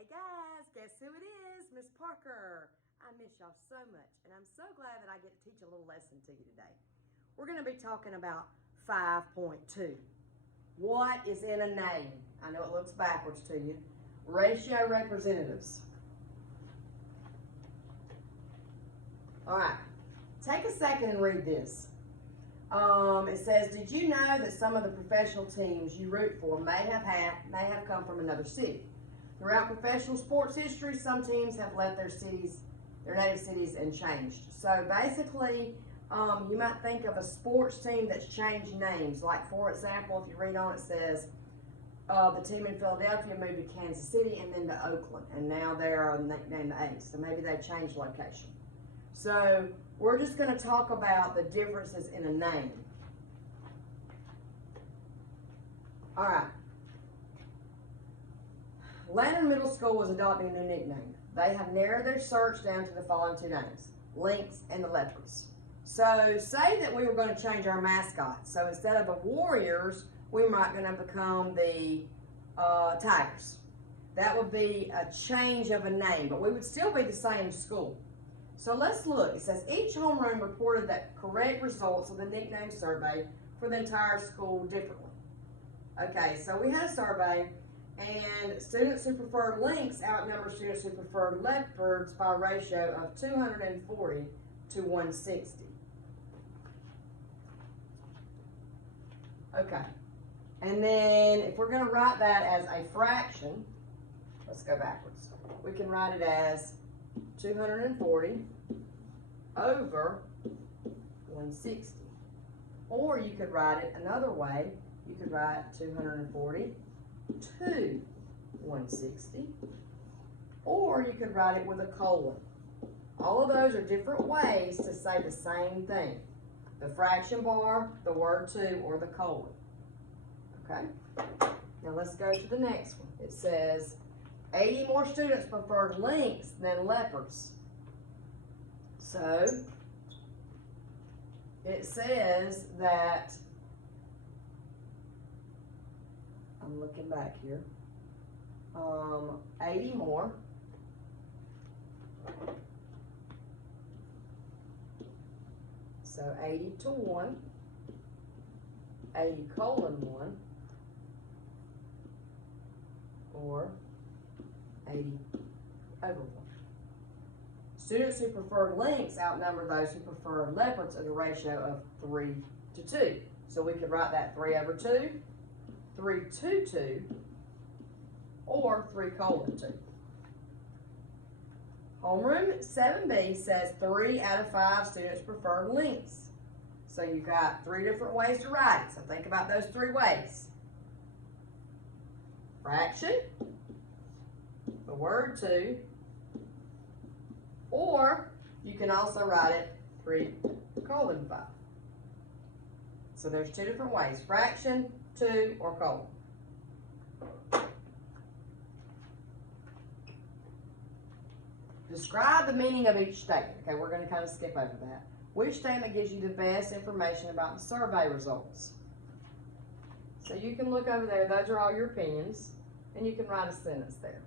Hey guys, guess who it is? Miss Parker. I miss y'all so much, and I'm so glad that I get to teach a little lesson to you today. We're going to be talking about 5.2. What is in a name? I know it looks backwards to you. Ratio representatives. All right, take a second and read this. It says, did you know that some of the professional teams you root for may have come from another city? Throughout professional sports history, some teams have left their native cities, and changed. So basically, you might think of a sports team that's changed names. Like, for example, if you read on, it says the team in Philadelphia moved to Kansas City and then to Oakland, and now they are named the A's. So maybe they changed location. So we're just going to talk about the differences in a name. All right. Lantern Middle School is adopting a new nickname. They have narrowed their search down to the following two names: Lynx and the Leopards. So say that we were going to change our mascot. So instead of the Warriors, we might going to become the Tigers. That would be a change of a name, but we would still be the same school. So let's look. It says each homeroom reported that correct results of the nickname survey for the entire school differently. Okay, so we had a survey, and students who preferred Lynx outnumber students who preferred Leopards by a ratio of 240 to 160. Okay, and then if we're going to write that as a fraction, let's go backwards. We can write it as 240 over 160. Or you could write it another way. You could write 240 to 160. Or you could write it with a colon. All of those are different ways to say the same thing. The fraction bar, the word to, or the colon. Okay? Now let's go to the next one. It says 80 more students preferred Lynx than Leopards. So it says that, I'm looking back here, 80 more. So 80 to 1, 80 colon 1, or 80 over 1. Students who prefer Lynx outnumber those who prefer Leopards at a ratio of 3 to 2. So we could write that 3 over 2, 3 to 2, or 3 colon 2. Homeroom 7B says 3 out of 5 students prefer Lynx. So you've got 3 different ways to write it. So think about those 3 ways. Fraction, the word to, or you can also write it 3 colon 5. So there's 2 different ways: fraction, 2, or colon. Describe the meaning of each statement. Okay, we're going to kind of skip over that. Which statement gives you the best information about the survey results? So you can look over there. Those are all your opinions, and you can write a sentence there.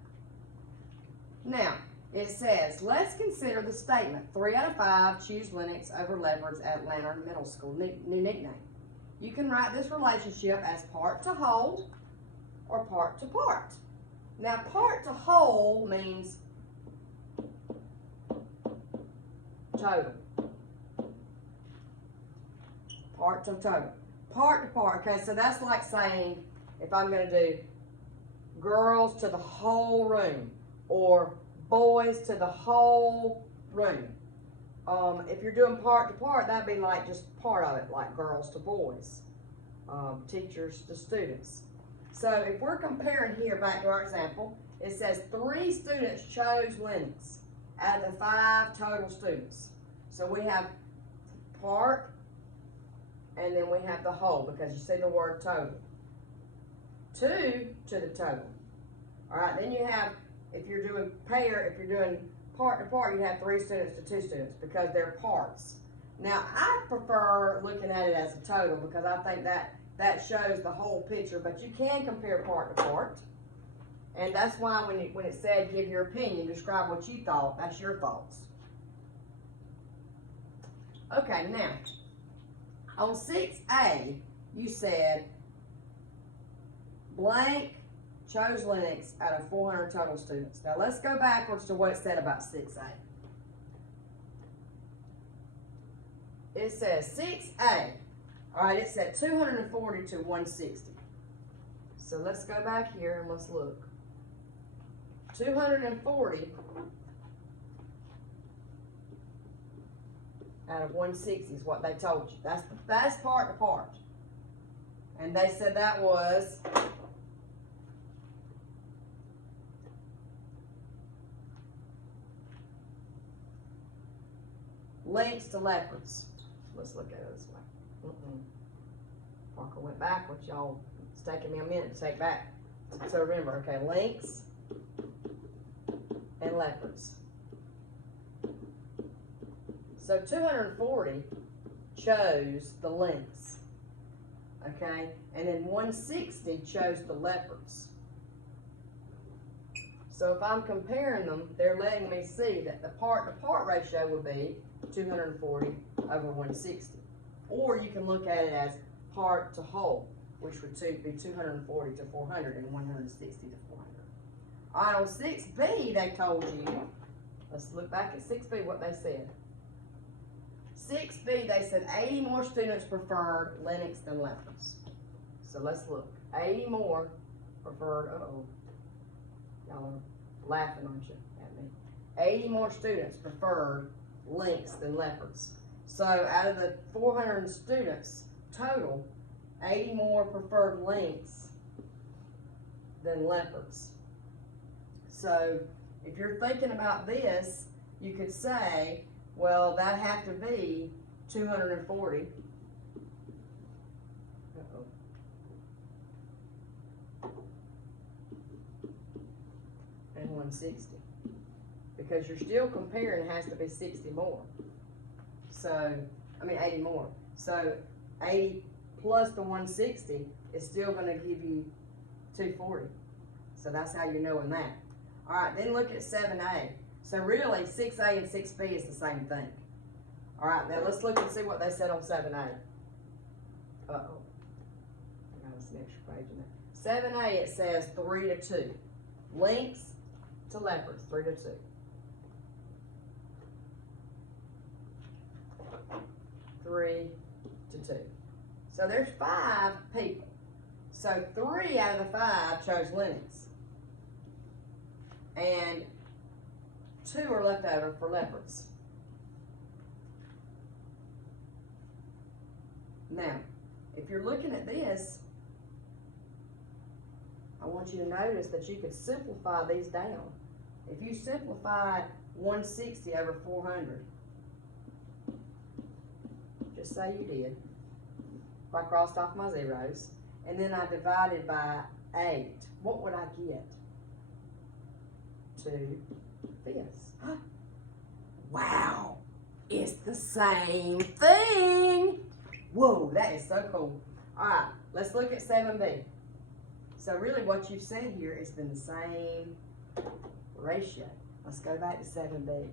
Now, it says, let's consider the statement. 3 out of 5 choose Lynx over Leopards at Lantern Middle School. New nickname. You can write this relationship as part to whole or part to part. Now, part to whole means total. Part to total. Part to part. Okay, so that's like saying, if I'm going to do girls to the whole room, or boys to the whole room. If you're doing part to part, that'd be like just part of it, like girls to boys, teachers to students. So if we're comparing here, back to our example, it says 3 students chose Lynx out of the 5 total students. So we have part, and then we have the whole, because you see the word total. 2 to the total. All right, then you have, if you're doing pair, if you're doing part to part, you have 3 students to 2 students because they're parts. Now, I prefer looking at it as a total because I think that shows the whole picture, but you can compare part to part. And that's why when it said give your opinion, describe what you thought, that's your thoughts. Okay, now, on 6A, you said blank chose Lennox out of 400 total students. Now let's go backwards to what it said about 6A. It says 6A, all right, it said 240 to 160. So let's go back here and let's look. 240 out of 160 is what they told you. That's part to part. And they said that was links to leopards. Let's look at it this way. Parker went backwards, y'all. It's taking me a minute to take back. So remember, okay, lynx and leopards. So 240 chose the lynx, okay? And then 160 chose the leopards. So if I'm comparing them, they're letting me see that the part-to-part ratio would be 240 over 160. Or you can look at it as part to whole, which would be 240 to 400 and 160 to 400. All right, on 6B, they told you, let's look back at 6B, what they said. 6B, they said 80 more students preferred Lennox than leopards. So let's look. 80 more preferred, y'all are laughing, aren't you, at me? 80 more students preferred lynx than leopards. So out of the 400 students total, 80 more preferred lynx than leopards. So if you're thinking about this, you could say, well, that'd have to be 240. And 160. Because you're still comparing, it has to be 60 more. So, 80 more. So 80 plus the 160 is still going to give you 240. So that's how you're knowing that. All right, then look at 7A. So really, 6A and 6B is the same thing. All right, now let's look and see what they said on 7A. I got some extra page in there. 7A, it says 3 to 2. Lynx to leopards, 3 to 2. 3 to 2. So there's 5 people. So 3 out of the 5 chose Lennox. And 2 are left over for leopards. Now, if you're looking at this, I want you to notice that you could simplify these down. If you simplify 160 over 400, just say you did. If I crossed off my zeros, and then I divided by 8, what would I get? 2/5. Wow, it's the same thing. Whoa, that is so cool. All right, let's look at 7B. So really what you've said here has been the same ratio. Let's go back to 7B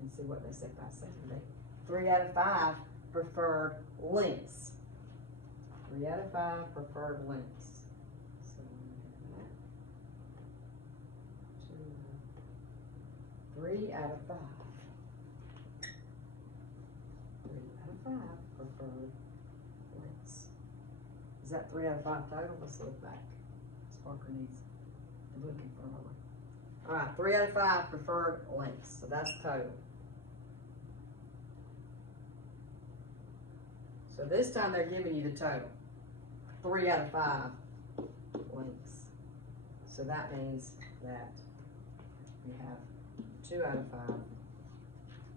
and see what they said about 7B. 3 out of 5 preferred lynx. 3 out of 5 preferred lynx. 3 out of 5. 3 out of 5 preferred lynx. Is that 3 out of 5 total? Let's look back. Sparker needs looking for a moment. All right, 3 out of 5 preferred lynx. So that's total. So this time they're giving you the total. 3 out of 5 lynx. So that means that you have 2 out of 5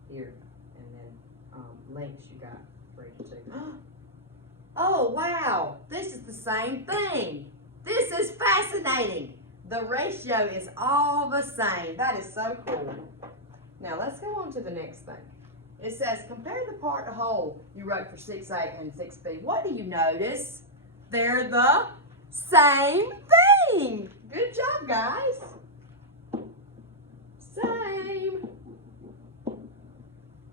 here, and then lynx you got 3 to 2. Oh wow, this is the same thing. This is fascinating. The ratio is all the same. That is so cool. Now let's go on to the next thing. It says compare the part to whole you wrote for 6A and 6B. What do you notice? They're the Same thing. Good job, guys. Same.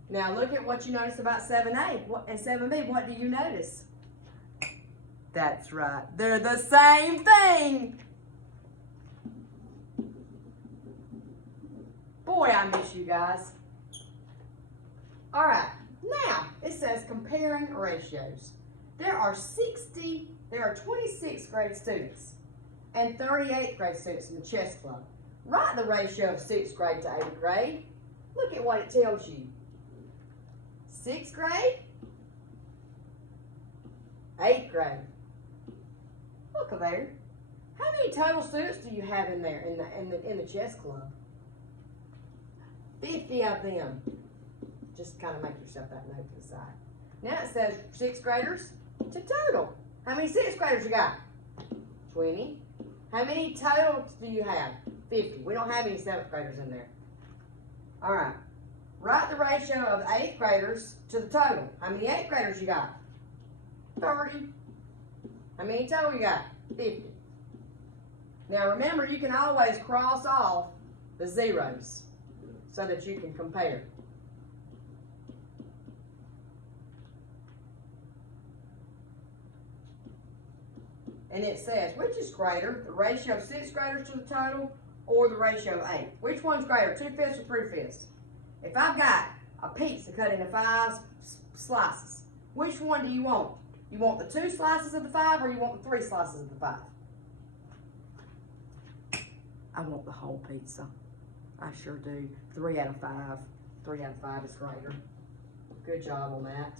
Now look at what you notice about 7A and 7B. What do you notice? That's right. They're the same thing. Boy, I miss you guys. All right. Now, it says comparing ratios. There are 26th grade students and 38th grade students in the chess club. Write the ratio of 6th grade to 8th grade. Look at what it tells you. 6th grade, 8th grade. Look there. How many total students do you have in there in the chess club? 50 of them. Just kind of make yourself that note to the side. Now it says 6th graders to total. How many 6th graders you got? 20. How many total do you have? 50. We don't have any 7th graders in there. All right. Write the ratio of 8th graders to the total. How many 8th graders you got? 30. How many total you got? 50. Now remember, you can always cross off the zeros so that you can compare. And it says, which is greater, the ratio of 6th graders to the total or the ratio of 8? Which one's greater, 2/5 or 3/5? If I've got a pizza cut into 5 slices, which one do you want? You want the 2 slices of the 5 or you want the 3 slices of the 5? I want the whole pizza. I sure do. 3 out of 5. 3 out of 5 is greater. Good job on that.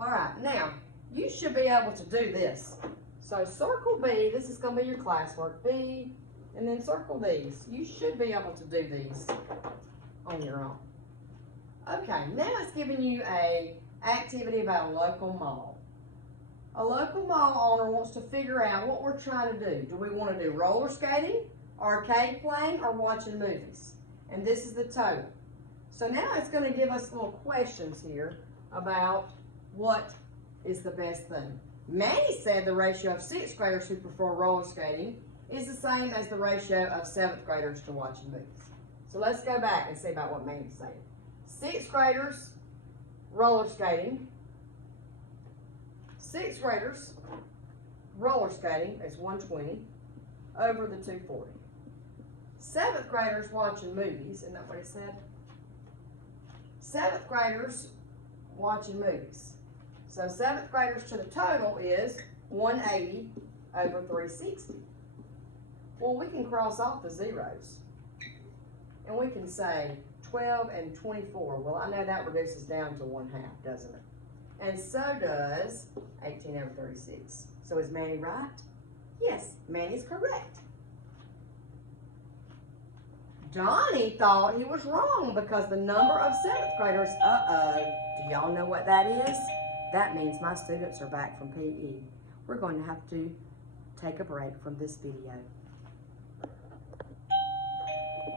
All right, now, you should be able to do this. So circle B, this is going to be your classwork, B, and then circle these. You should be able to do these on your own. Okay, now it's giving you a activity about a local mall. A local mall owner wants to figure out what we're trying to do. Do we want to do roller skating, arcade playing, or watching movies? And this is the total. So now it's going to give us little questions here about what is the best thing. Manny said the ratio of 6th graders who prefer roller skating is the same as the ratio of 7th graders to watching movies. So let's go back and see about what Manny said. 6th graders roller skating. 6th graders roller skating is 120 over the 240. 7th graders watching movies, isn't that what it said? 7th graders watching movies. So 7th graders to the total is 180 over 360. Well, we can cross off the zeros. And we can say 12 and 24. Well, I know that reduces down to 1/2, doesn't it? And so does 18 over 36. So is Manny right? Yes, Manny's correct. Donnie thought he was wrong because the number of 7th graders, do y'all know what that is? That means my students are back from PE. We're going to have to take a break from this video.